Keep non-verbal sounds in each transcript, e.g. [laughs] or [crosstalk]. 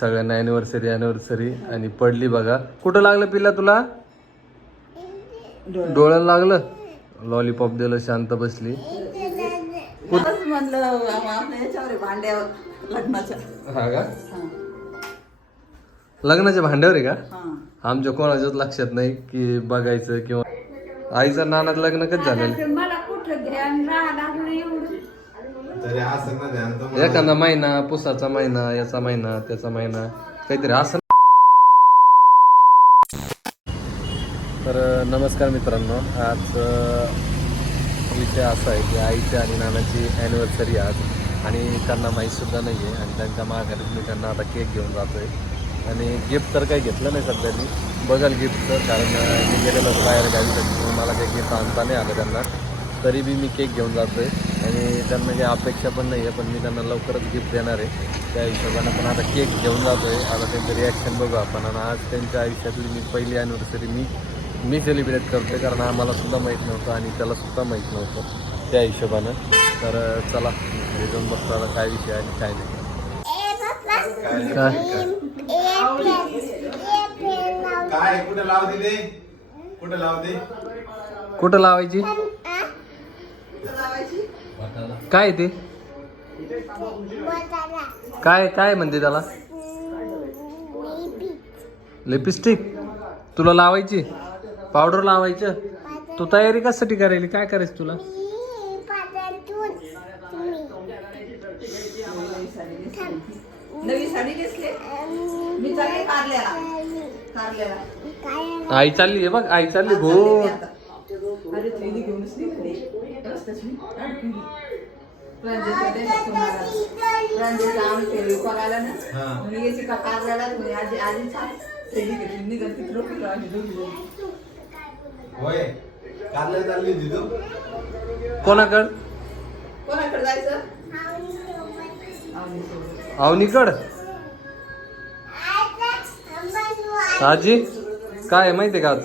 सगळ्यांना anniversary anniversary आणि पडली बघा. कुठं लागलं पिल्ला तुला? डोळ्याला. लागलं? लॉलीपॉप दिलं शांत बसली. असं म्हणलं आपल्या याच्यावर आहे, भांड्यावर लग्नाच्या. हा का? लग्नाच्या भांड्यावर आहे का? हा. आमच्या कोणाच्याच लक्षात नाही की बघायचं किंवा आईचं नानात लग्न कधी झालेलं? मला राहणार एवढं? तरी असं ना ध्यान तर एखादा महिना पुसाचा महिना याचा महिना त्याचा महिना काहीतरी असं. तर नमस्कार मित्रांनो. आज अ, विषय असा आहे की आईची आणि नानाची ॲनिव्हर्सरी आज. आणि त्यांना माहीतसुद्धा नाही आहे. आणि त्यांच्या माघारीत मी त्यांना आता केक घेऊन जातो आहे आणि गिफ्ट तर काही घेतलं नाही सध्या मी. बघाल गिफ्टचं कारण अ, मी गेलेलो होतो बाहेर गावी त्याच्यामुळे मला काही गिफ्ट आणता नाही आलं त्यांना. तरी बी मी केक घेऊन जातो आहे आणि त्यांना काही अपेक्षा पण नाही आहे पण मी त्यांना लवकरच गिफ्ट देणार आहे. त्या हिशोबानं पण आता केक घेऊन जातो आहे आता त्यांचं रिॲक्शन बघू आपण. आणि आज त्यांच्या आयुष्यातली मी पहिली ॲनिव्हर्सरी मी मी सेलिब्रेट करतो कारण आम्हाला सुद्धा माहीत नव्हतं आणि त्याला सुद्धा माहीत नव्हतं त्या हिशोबानं. तर चला घरी जाऊन बघतो आता काय विषय आहे आणि काय नाही. काय? कुठे लावते ते? कुठे लावते? कुठं लावायची? काय ते? काय काय म्हणते त्याला? लिपस्टिक. तुला लावायची? पावडर लावायचं? तू तयारी कशासाठी करायली? काय करायचं तुला? आई चालली आहे बघ आई चालली चालले भो मी आता. अरे थैली घेऊनच निघाली रस्त्याची अडकली. प्रांजलचा देशात तुम्हाला. प्रांजलचा आम्ही ते विकून आला ना हा. म्हणे याची का कारल्याला म्हणे आजी आजी चाल थैली घेतली निघाल तिकडं फिरलो आम्ही दोघी जणी. होय कारल्या चालली होती तू कोणाकड कोणाकडे जायचं. अवनीकड आजी काय आहे माहितीये का आज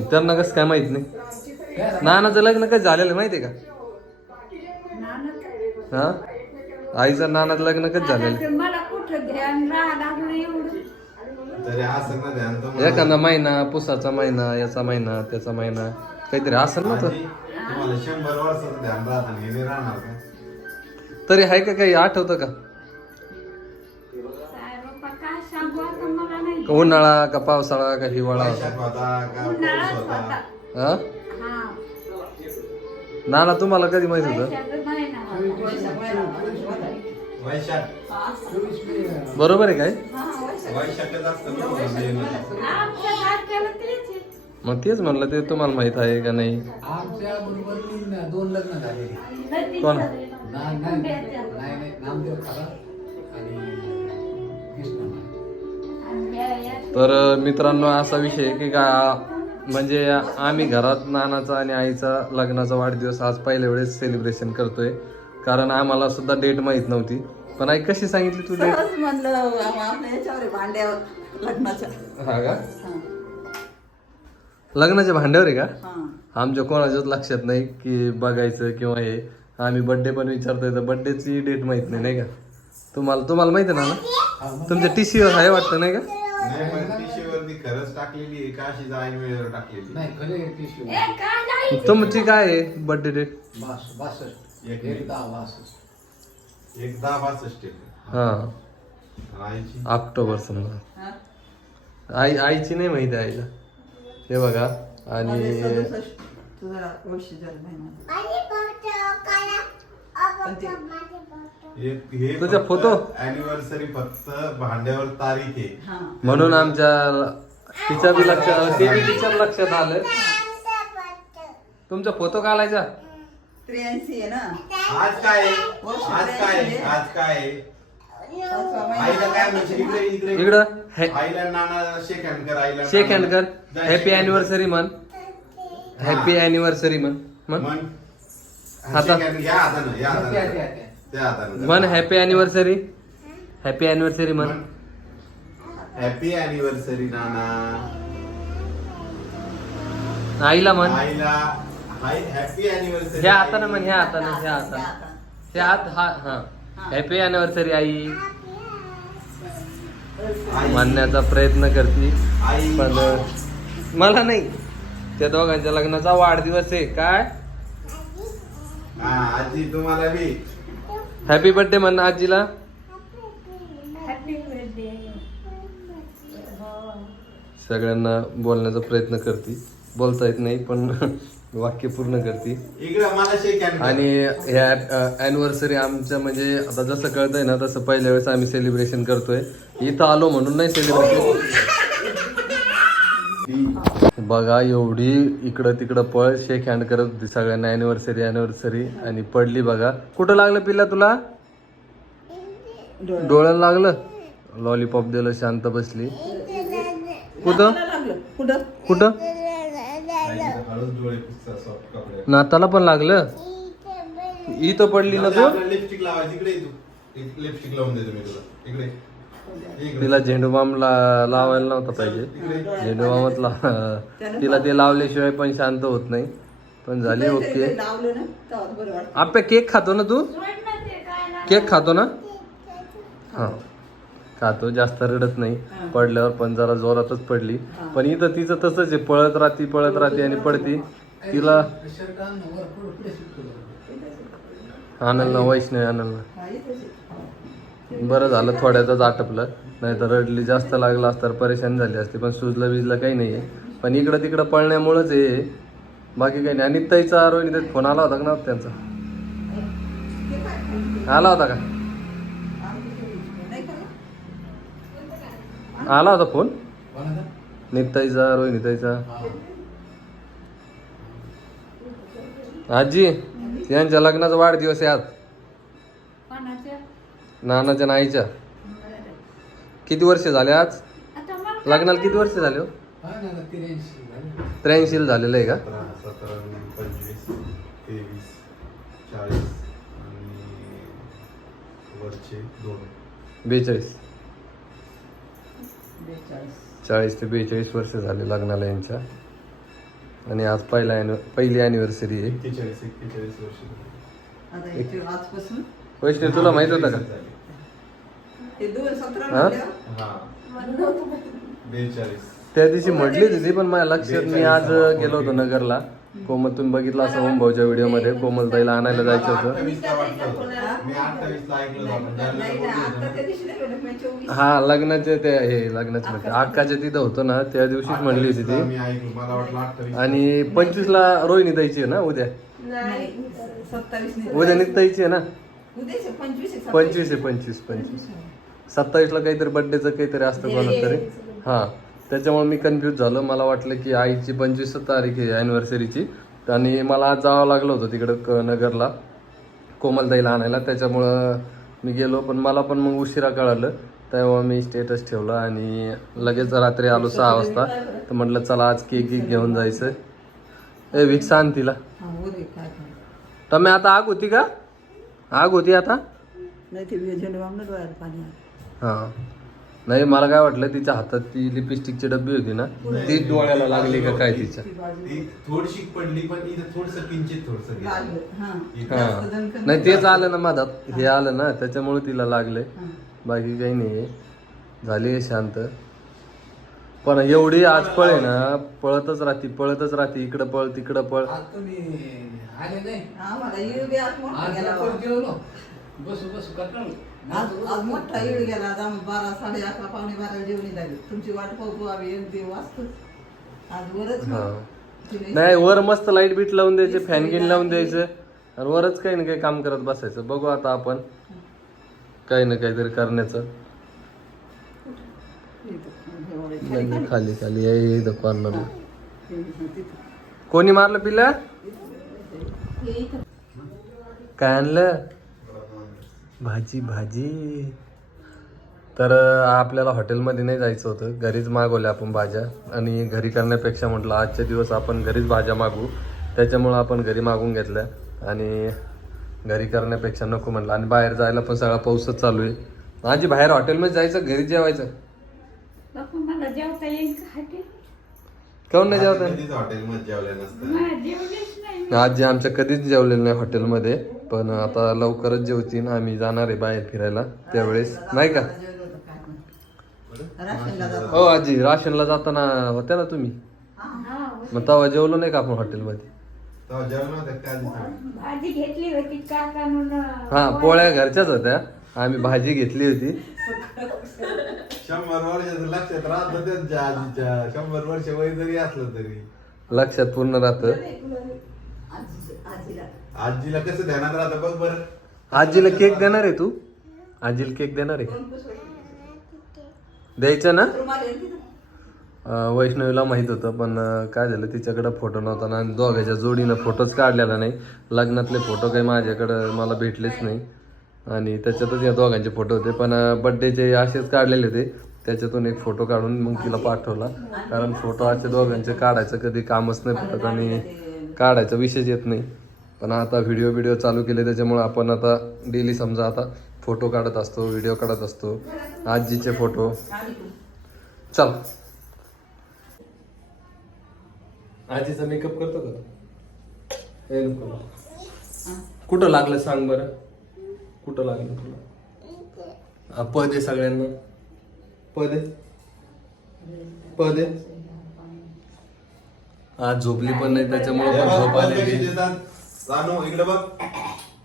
त्यांना कसं काय माहीत नाही. नानाचं लग्न कधी झालेलं माहितीये का? हा? आईचं नानाचं लग्न कधी झालेलं? मला कुठं ध्यान राहणार एवढं. तरी असं ना ध्यान तर एखादा महिना पुसाचा महिना याचा महिना त्याचा महिना काहीतरी असं नव्हतं तुम्हाला शंभर वर्षाचं ध्यान राहत आणि हे नाही राहणार का? तरी आहे का काही? आठवतं का? उन्हाळा का पावसाळा का हिवाळा वैशाख होता का पाऊस उन्हाळाच होता होता हा हा नाना तुम्हाला कधी माहीत होतं ना वैशाख. बरोबर आहे काय. वैशाखच असतं ना. मग तेच म्हणलं ते तुम्हाला माहीत आहे का नाही आमच्या बरोबर तीन दोन लग्न झालेली कोण? नाही नाही. नाही नामदेव खरा आणि तर मित्रांनो असा विषय आहे की का म्हणजे आम्ही घरात नानाचा आणि आईचा लग्नाचा वाढदिवस आज पहिल्या वेळेस सेलिब्रेशन करतोय. कारण आम्हाला सुद्धा डेट माहीत नव्हती. पण आई कशी सांगितली तू डेट म्हणलं भांड्यावर लग्नाच्या. हा का? लग्नाच्या भांड्यावर आहे का? हा. आमच्या कोणाच्याच लक्षात नाही की बघायचं किंवा हे. आम्ही बड्डे पण विचारतोय तर बड्डेची डेट माहीत नाही नाही का? तुम्हाला तुम्हाला माहिती आहे ना ना तुमच्या टी सीवर आहे वाटतं नाही का? नाही पण टिशीवरती खरंच टाकलेली आहे का? अशी जाईन वेळेवर टाकलेली नाही खरे पिशवी ए, काय नाही. तुमची काय आहे बड्डे डेट बास बासष्ट. एक एक दहा बासष्ट. एक दहा बासष्ट आहे. हा. आईची? ऑक्टोबर समजा. हा. आई आईची नाही माहिती आईला. हे बघा माझे आणि सदुसष्ट. तुझा वर्ष झालं नाही मला. पण ते एक- हे तुझा फक्त फोटो? अॅनिव्हर्सरी फक्त भांड्यावर तारीख आहे. हा. म्हणून आमच्या तिच्या बी लक्षात ते बी तिच्या लक्षात आलं तुमचा फोटो काढायचा? त्र्याऐंशी आहे ना? आज काय आहे? वर्ष आज काय आहे? आज काय आहे? पाचवा महिना. आईला काय म्हणशील? इकडे इकडे. इकडं. हे. आईला नाना शेक हँड कर आईला शेक हँड कर जा, हॅपी अॅनिव्हर्सरी म्हण. हॅपी अॅनिव्हर्सरी म्हण. म्हण. म्हण. हाता- Shake hand, या हातानं या हातानं. त्या- हातानं. म्हण हॅपी अॅनिव्हर्सरी हॅपी अॅनिव्हर्सरी म्हण. हॅपी अॅनिव्हर्सरी नाना. आईला म्हण. आईला हॅपी अॅनिव्हर्सरी ह्या हातानं म्हण ह्या हातानं ह्या हातानं हात हा हा. हॅपी अॅनिव्हर्सरी आई. मानण्याचा प्रयत्न करते. आई. पण मला नाही. त्या दोघांच्या लग्नाचा वाढदिवस आहे. काय? हा आजी तुम्हाला बी. हॅपी बर्थडे म्हण आजीला हॅपी बर्थडे सगळ्यांना बोलण्याचा प्रयत्न करते. बोलता येत नाही पण [laughs] वाक्य पूर्ण करते. आणि ह्या अॅनिव्हर्सरी आमच्या म्हणजे आता जसं कळतंय ना तसं पहिल्या वेळेस आम्ही सेलिब्रेशन करतोय. इथं आलो म्हणून नाही सेलिब्रेशन बघा एवढी इकडं तिकडं पळ शेक हँड करत होती सगळ्यांना अॅनिव्हर्सरी अॅनिव्हर्सरी आणि पडली बघा. कुठं लागलं पिल्ला तुला? डोळ्याला लागलं? लॉलीपॉप दिलं शांत बसली. कुठं? लागलं. कुठं? कुठं? आईला हळूच डोळे पुसतात soft कपडे नाताला पण लागलं? इथं पडली ना तू? लिपस्टिक लावायची. इकडे लिपस्टिक लावून देतो मी तुला. इकडे तिला झेंडूबाम ला लावायला नव्हता पाहिजे. झेंडूबामच ला तिला ते लावल्याशिवाय पण शांत होत नाही. पण झाली ओके. आपल्या केक खातो ना तू? केक खातो ना? हा. खातो जास्त रडत नाही. पडल्यावर पण जरा जोरातच पडली. पण इथं तिचं तसंच आहे. पळत राहती पळत राहते आणि पडती. तिला आनंद वैष्णवी आनंद. बरं झालं थोड्यातच आटपलं. नाही तर रडली जास्त लागलं असतं तर परेशान झाली असते. पण सुजलं बिजलं काही नाही आहे पण इकडं तिकडं पळण्यामुळंच आहे. बाकी काही नाही. आणि ताईचा रोहिणी फोन आला होता का ना त्यांचा? आला होता का? आला होता फोन? नित्ताईचा रोहिणीताईचा आजी यांच्या लग्नाचा वाढदिवस आहे आज. नानाच्या नाईच्या किती वर्ष झाले आज? लग्नाला किती वर्ष झाले हो? ना, आता 83 झालं. त्र्याऐंशी झालेलं आहे का? सतरा सतरा पंचवीस तेवीस चाळीस आणि वरचे दोन. बेचाळीस. चाळीस ते बेचाळीस वर्ष झाले लग्नाला यांच्या. आणि आज पहिला पहिली अॅनिव्हर्सरी आहे. एक्केचाळीस एक्केचाळीस वर्ष आता इथे आजपासून? वैष्णव तुला माहीत होतं का? हे दोन सतरा हा? म्हणल्यावर हा. बेचाळीस. त्या दिवशी म्हटली होती ती पण माझ्या लक्षात मी आज गेलो होतो नगरला. कोमल तुम्ही बघितलं असं ओम भाऊच्या व्हिडिओमध्ये कोमल ताईला आणायला जायचं होतं. मी ऐकलं नाही आता त्या दिवशी नाही म्हणत, मी चोवीस. हा लग्नाचे ते हे लग्नाचे म्हणते अक्काच्या तिथं होतं ना त्या दिवशीच म्हणली होती मी ती ऐकलं मला वाटलं अठ्ठावीस. आणि पंचवीसला रोहिणी ताईची आहे ना उद्या? नाही सत्तावीस नाही. उद्या निघताईची आहे ना? उद्याच आहे, पंचवीस आहे, पंचवीस आहे पंचवीस पंचवीस. सत्तावीसला काहीतरी बर्थडेचं काहीतरी असतं कोणाचं तरी. हां. त्याच्यामुळे मी कन्फ्यूज झालो. मला वाटलं की आईची पंचवीस तारीख आहे अॅनिव्हर्सरीची आणि मला आज जावं लागलं होतं तिकडं क नगरला कोमलताईला आणायला. त्याच्यामुळं मी गेलो पण मला पण मग उशिरा कळालं. तेव्हा मी स्टेटस ठेवलं आणि लगेच रात्री आलो सहा वाजता. तर म्हटलं चला आज केक गिक घेऊन जायचं. ए विक्स आण तिला. तर आता आग होती का? आग होती आता? नाही हा. नाही मला काय वाटलं तिच्या हातात ती लिपस्टिकची डब्बी होती ना ती डोळ्याला लागली का काय तिच्या? ती थोडीशी पडली पण इथं थोडस किंचित थोडस लागलं हा. नाही. तेच आलं ना मधात हे. आलं ना त्याच्यामुळे तिला लागले. बाकी काही नाही. झाली शांत. पण एवढी आज पळे ना पळतच राहती पळतच राहती. इकडं पळ तिकडं पळ. बसू बसू आज आज मोठा येळ गेला आज आम्ही बारा साडे अकरा पावणे बारा जेवणी झाली. तुमची वाट पाहतो आम्ही एक वाचतो आज वरच हा. तिने- नाही वर मस्त लाइट बीट लावून द्यायचे फॅन गिन लावून द्यायचं. आणि वरच काही ना काही काम करत बसायचं. बघू आता आपण. काही ना काहीतरी करण्याचं. इथं, खाली खाली. इथं कॉर्नरला तिथं. कोणी मारलं पिल्ला? इथं. काय आणलं? भाजी भाजी. तर आपल्याला हॉटेलमध्ये नाही जायचं होतं. घरीच मागवल्या आपण भाज्या. आणि घरी करण्यापेक्षा म्हटलं आजचे दिवस आपण घरीच भाज्या मागवू. त्याच्यामुळं आपण घरी मागून घेतल्या. आणि घरी करण्यापेक्षा नको म्हटलं आणि बाहेर जायला पण सगळा पाऊसच चालू आहे. आजी बाहेर हॉटेलमध्ये जायचं घरी जेवायचं? काऊन नाही जेवता. आजी आमच्या कधीच जेवलेलं नाही हॉटेलमध्ये. पण आता लवकरच जेवतीन आम्ही जाणार आहे बाहेर फिरायला त्यावेळेस. नाही का. हो आजी राशनला जाताना होत्या ना तुम्ही? मग तेव्हा जेवलो नाही का आपण हॉटेलमध्ये? भाजी घेतली होती हा पोळ्या घरच्याच होत्या. आम्ही भाजी घेतली होती. शंभर वर्षाचं लक्षात राहत त्यांच्या आजीच्या. शंभर वर्ष वय जरी असलं तरी. लक्षात पूर्ण राहतं. आजी- आजीला. आजीला कसं ध्यानात राहतं बघ बरं. आजीला केक देणार आहे तू? आजीला केक देणार आहे? द्यायचं ना? अं, वैष्णवीला माहीत होतं पण अं, काय झालं तिच्याकडे फोटो नव्हता ना आणि दोघांच्या जोडीनं फोटोच काढलेला नाही. लग्नातले फोटो काही माझ्याकडं मला भेटलेच नाही. आणि त्याच्यातच या दोघांचे फोटो होते पण बड्डेचे असेच काढलेले होते. त्याच्यातून एक फोटो काढून मग तिला पाठवला. कारण फोटो असे दोघांचे काढायचं कधी कामच नाही पडत आणि काढायचा विषयच येत नाही. पण आता व्हिडिओ व्हिडिओ चालू केले त्याच्यामुळे आपण आता डेली समजा आता फोटो काढत असतो व्हिडिओ काढत असतो. आजीचे फोटो चल. आजीचा मेकअप करतो का? तू? कुठं लागलं सांग बरं? कुठं लागलं तुला? हा, पद आहे सगळ्यांना. पदे? आहे पद? आहे आज झोपली पण नाही त्याच्यामुळे पण झोप आलेली रानू इकडे बघ.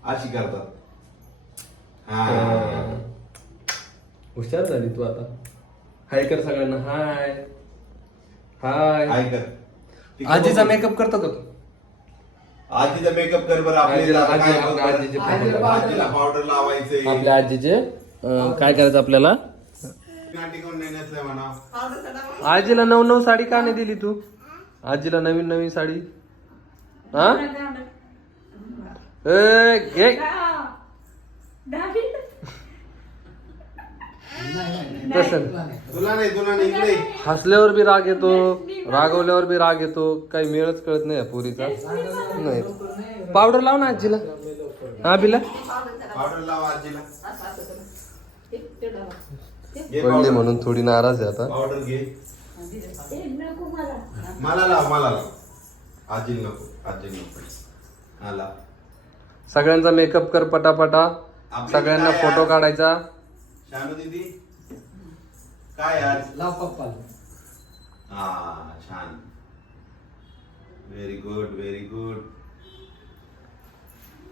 अशी करतात. हा. हुशार झाली तू आता. हाय कर सगळ्यांना. हाय. हाय. हाय कर. आजीचा. मेकअप करतो का तू? आजीचा मेकअप कर बरं. आपल्याला आजीला- काय बघ बरं. आजीचे. आजीला पावडर लावायचे. आपल्या आजीचे अं, काय करायचं आपल्याला? नाटी कोण नाही नेसलंय म्हणा. पावडरचा डबा. आजीला नऊ नऊ साडी का नाही दिली तू? आजीला नवीन नवीन साडी. हा? घे तसं तुला नाही तुला नाही इकडे. हसल्यावर बी राग येतो रागवल्यावर बी राग येतो काही मेळच कळत नाही या पोरीचा. नाही. पावडर लाव ना आजीला. हा बिला. पावडर लावा आजीला. हे, पडली पावडर. म्हणून थोडी नाराज आहे आता. पावडर घे. मला. लाव मला लाव. आजी नको आजी नको. लाव सगळ्यांचा मेकअप कर पटापटा. सगळ्यांना फोटो? काढायचा. शानू दीदी? काय आज? लाव पप्पा हा छान. व्हेरी गुड व्हेरी गुड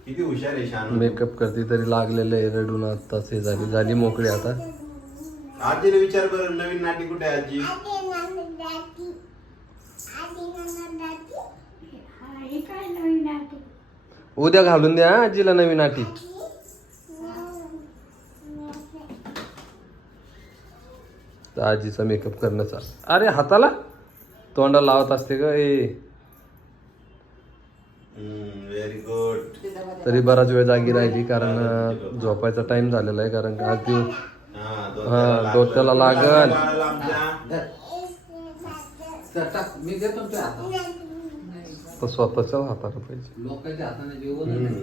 किती हुशार आहे शानू. मेकअप करते तरी लागलेलं आहे रडून आत्ताच हे झाली झाली मोकळी आता. आजीने विचार बरं नवीन नाटी कुठे आहे आजी? काय नवीन उद्या घालून द्या हा आजीला नवीन आटी. आजीचा मेकअप करणं चाल अरे हाताला? तोंडाला लावत असते का ए. Very good. तरी बराच वेळ जागी राहिली कारण झोपायचा टाइम झालेला आहे कारण आज दिवस हा, डोक्याला लागल. मी देतो ना तुझ्या हातात तर स्वतःच्या हाताला पाहिजे. लोकांच्या हाताने जेवण हम्म.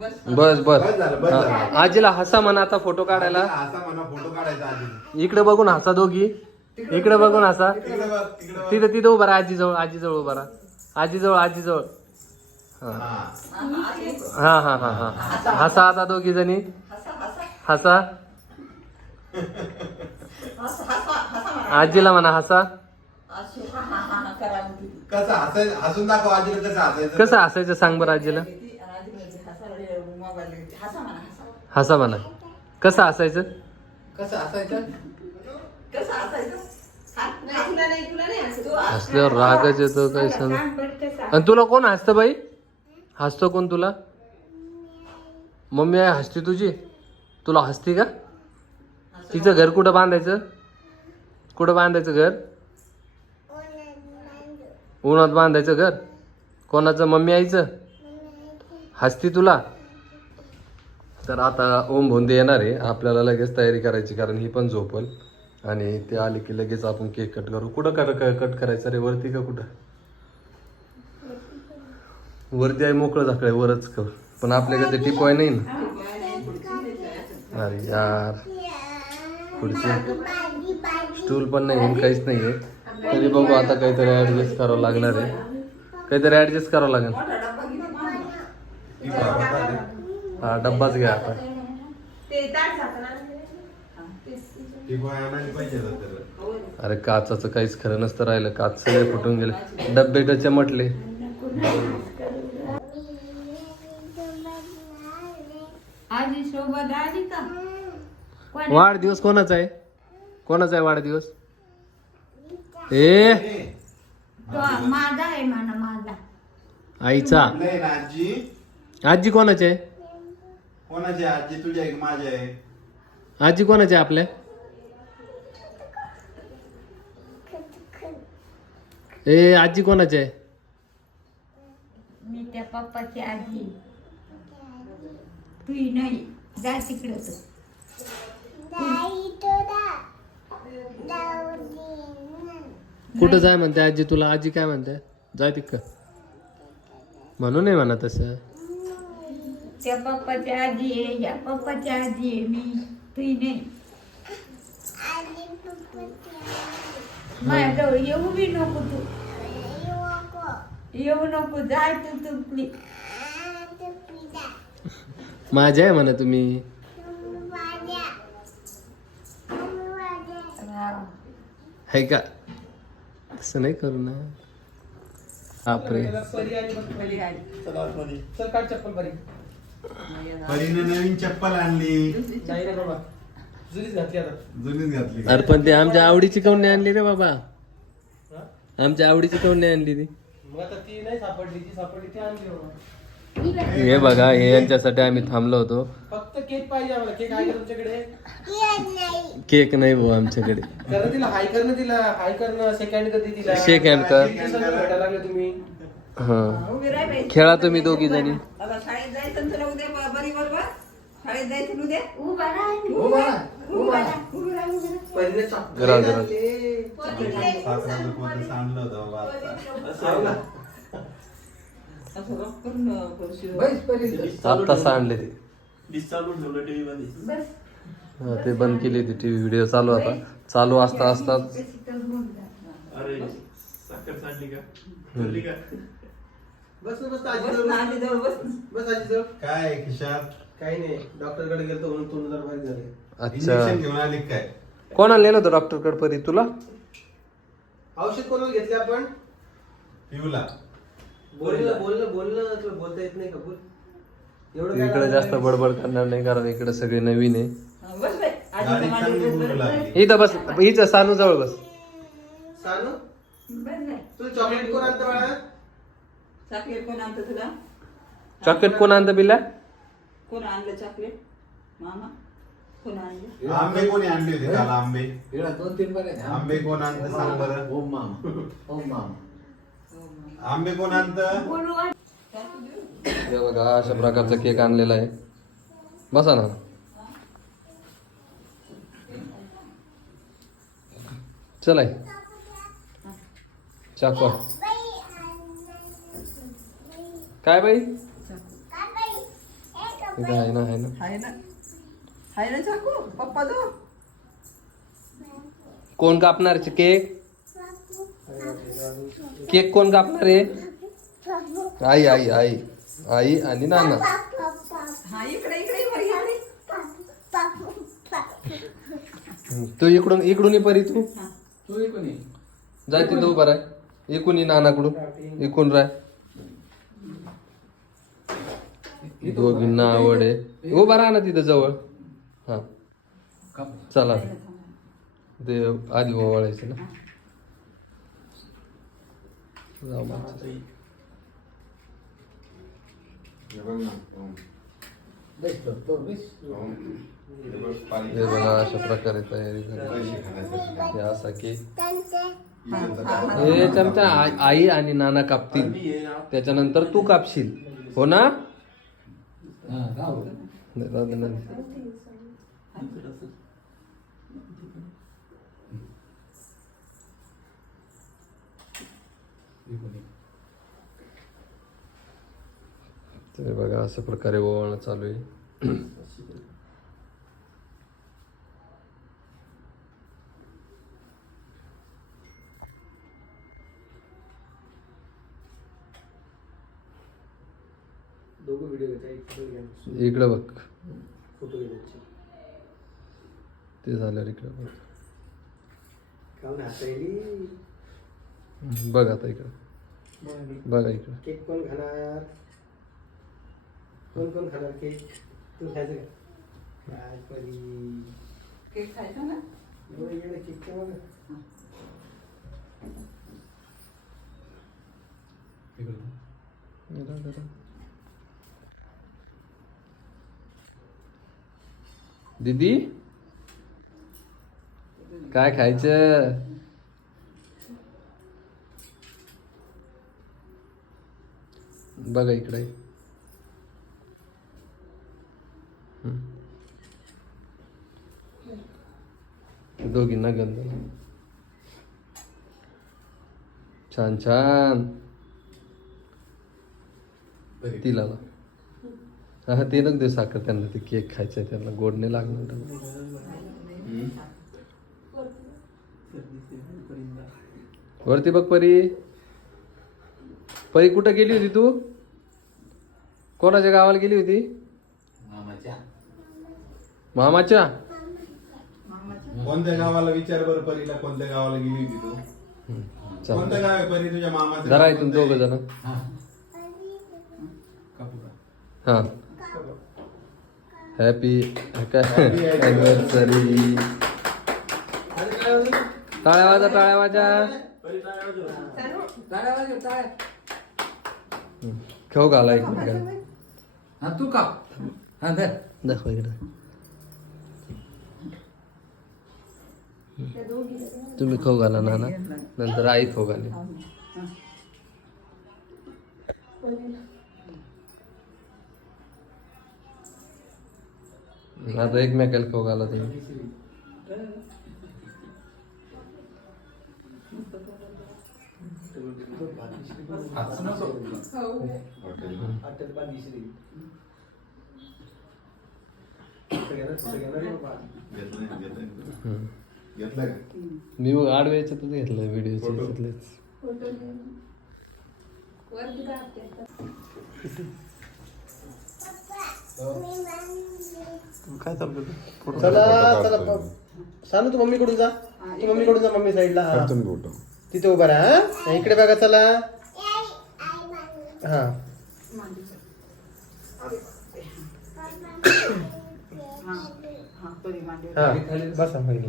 बस. बस बस. बस झालं, बस हा. झालं. आजीला हसा म्हणा आता फोटो काढायला. असा म्हणा फोटो काढायचा आजी. इकडे बघून हसा दोघी. इकडे बघून हसा. तिकडे बघ तिकडे बघ. तिथं तिथं उभा राहा आजीजवळ आजीजवळ उभा राहा. आजीजवळ आजीजवळ. हा. हा. हा. हा हा हसा आता दोघी जणी. हसा. आजीला म्हणा हसा. कसं हसाय हसून दाखव आजीला कसं हसायचं? कसं हसायचं सांग बरं आजीला? हसा म्हणा, कसं हसायचं? कसं असायचं कसं हसायचं? नाही, तुला नाही, तुला नाही हसत. तू हस. हसल्यावर रागच येतो काही सांग. आणि तुला कोण हसतं बाई? हसतो कोण तुला? मम्मी आहे हसते तुझी? तुला हसते का? तिचं घर कुठं बांधायचं? कुठं बांधायचं घर? उन्हात बांधायचं घर? कोणाचं? मम्मी आईचं? हसती तुला? तर आता ओम भोंदे येणार आहे. आपल्याला लगेच तयारी करायची कारण ही पण झोपल. आणि ते आली की लगेच आपण केक कट करू. कुठं कट कट करायचं? रे वरती का कुठं? वरती आहे मोकळं झाकळं वरच कर. पण आपल्याकडे टिपॉय नाही ना. अरे यार. पुढचे? स्टूल पण नाही काहीच नाही आहे तरी बघू आता काहीतरी ऍडजस्ट करावं लागणार आहे. काहीतरी ऍडजस्ट करावं लागेल. हा डब्बाच घ्या आता. अरे काचाचं काहीच खरं नसतं राहिलं. काच सगळे फुटून गेले. डब्बे टचे म्हटले? वाढदिवस कोणाचा आहे? कोणाचा आहे वाढदिवस? ए? तो माझा आहे म्हणा माझा आईचा. नाही ना आजी? आजी कोणाची आहे? कोणाची आहे? आजी? तुझी आहे की माझी आहे? आजी कोणाची आहे आपल्या? ए आजी कोणाची आहे? मी त्या पप्पाची आजी. तुही नाही जा तिकडं तू. कुठं जाय म्हणते आजी? तुला आजी काय म्हणते? जाय तिक म्हणू नाही म्हणा तसं त्या पप्पाची आजी आहे या पप्पाची आजी आहे मी तुही नाही. माझ्याजवळ येऊ बी नको तू. येऊ नको जाय तू तुपली माझ्या आहे म्हणा तुम्ही. है का तसं नाही करू ना बापरे. परीने नवीन चप्पल आणली. दुसरी जुनीच घातली अरे पण ते आमच्या आवडीची काऊन नाही आणली रे बाबा? आमच्या आवडीची काऊन नाही आणली ती? हे बघा हे यांच्यासाठी आम्ही थांबलो होतो. केक पाहिजे आम्हाला. केक आहे का तुमच्याकडे? केक नाही भाऊ आमच्याकडे. करणं तिला हाय करणं तिला हाय करणं सेकंड कधी तिला. शेक हँड कर. किती दिवसांनी भेटायला लागले तुम्ही? हा. खेळा तुम्ही दोघी जणी. आता शाळेत जायचं ना तुला उद्या ब- बरी बरोबर शाळेत जायचं ना उद्या? उभा राहा. हो बाळा, हो उभा बाळा. राहा. उभा राहा. उभा राहा. पहिले चॉकलेट जरा जरा साखराचं कोणतं आणलं. होतं बाबा आता. असं रॉक करून अं, फरशीवर. बैस पलीकडे. आता सांडले. ते बस. हा, ते बंद केली ती टीव्ही व्हिडिओ चालू आता. चालू असता असता जा. बस ना, बस ना, बस बस. आजीजवळ बस ना. बस. आजीजवळ काय खिशात काही नाही डॉक्टरकडे गेलो म्हणून दोन हजार बाहेर झाले. अच्छा. इंजेक्शन घेऊन आली काय? कोणाला नेलं होतं डॉक्टरकडे परी? तुला? औषध कोणाला घेतले आपण? पिऊला. बोलणं बोलणं बोलणं तुला बोलता येत नाही का? बोल. इकडे जास्त. बडबड करणार नाही कारण इकडे सगळे नवीन आहे. हा, बोलू इथं बस हिचं सानू जवळ बस. सानू? चॉकलेट कोण आणतं बाळा? चॉकलेट कोण आणतं तुला? चॉकलेट कोण आणतं बिल्ला? कोण आणलं चॉकलेट मामा कोण आणलं? आंबे कोणी आणले होते काल आंबे? इकडं दोन तीन बरे आहेत. आंबे कोण आणतं सांग बरं. ओम मामा. ओम मामा. आंबे कोण आणतं? बोलू. हे बघा अशा प्रकारचा केक आणलेला आहे. बसा ना. चलाय चाकू काय बाई? आहे ना आहे ना? हाय ना. हाय ना चाकू? पप्पा कोण कापणार आहे केक केक कोण कापणार आहे? आई आई आई. आई आणि नाना. हा इकडे इकडे वर घ्या रे. हम्म, तू इकडून इकडून ये परी तू. तू इकडून ये. जाय तिथं उभा राह. इकून ये नानाकडून. इकून राह. दोघींना आवड आहे. उभा राहा ना तिथं जवळ. हा. चला. ते आधी ओवाळायचं ना. जाऊ. हे बघ अशा प्रकारे तयारी झाली. हे चमचा आई आई आणि नाना कापतील. त्याच्यानंतर तू कापशील. हो ना? [laughs] हा. तर बघा अशा प्रकारे ओवाळणं चालू आहे. इकडं बघ. फोटो ते झाल्यावर इकडं बघ. बघ आता इकडं. बघा इकडं. केक खाणार. कोण कोण खाणार? केक? तू खायचं का? काय परी? केक खायचा ना? एवढं येणं केक काय बघा. दीदी? काय खायचं? बघा इकडे. दोघींना गंध. छान छान. तिला. हा ते नको दे साखर त्यांना ते केक खायचं आहे त्यांना. गोड नाही लागणार. वरती बघ परी. परी कुठं गेली होती तू? कोणाच्या गावाला गेली होती? मामाच्या? कोणत्या गावाला विचार बरं परीला कोणत्या गावाला गेली होती तू? चल कोणतं गाव आहे परी? तुझ्या मामाचं जरा इथून दोघ? जण. हा? हा. हॅपी अॅनिव्हर्सरी टाळ्या वाजा टाळ्या वाजा. टाळ्या वाजव, टाळ्या. खाऊ घाला एकमेकाला हा तू का हा धर. दाखवा इकडं. तुम्ही खाऊ घाला नाना. नंतर आई खाऊ घाली. आता एकमेकाला खाऊ घाला तुम्ही. असं नको हॉटेल पाणीश्री फोटो घेणार फोटो घेणार आहे बाबा. घेतलं नाही, घेतलं नाही. हम्म. घेतलं का? मी मग आडव्या याच्यातच घेतलं व्हिडिओच्या फोटो. याच्यातलेच चला चला प- सांगू तू मम्मीकडून जा. तू मम्मीकडून जा मम्मी साईडला हा तिथे उभा राहा हा. इकडे बघा चला. हा. हा. बसा पहिली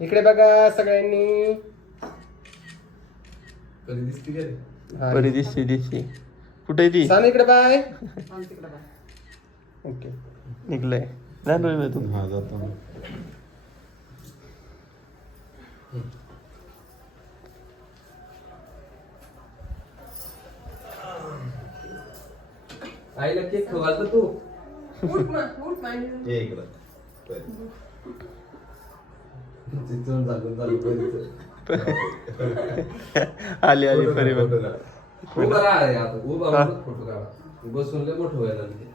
इकडे बघा सगळ्यांनी. कधी दिसती का रे? हा. परी दिसती दिसती कुठे ती? सांग इकडे बाय. ओके. निघलंय. मी तू. हा जातो. आईला केक घालतो तू. उठ मग उठ ये इकडं. तिथून झालं झालं परीचं. [laughs] आली आली काढ, बघ. उभा राहा रे आता उभा राहून फोटो काढा बसून लय मोठं व्हायला लागले.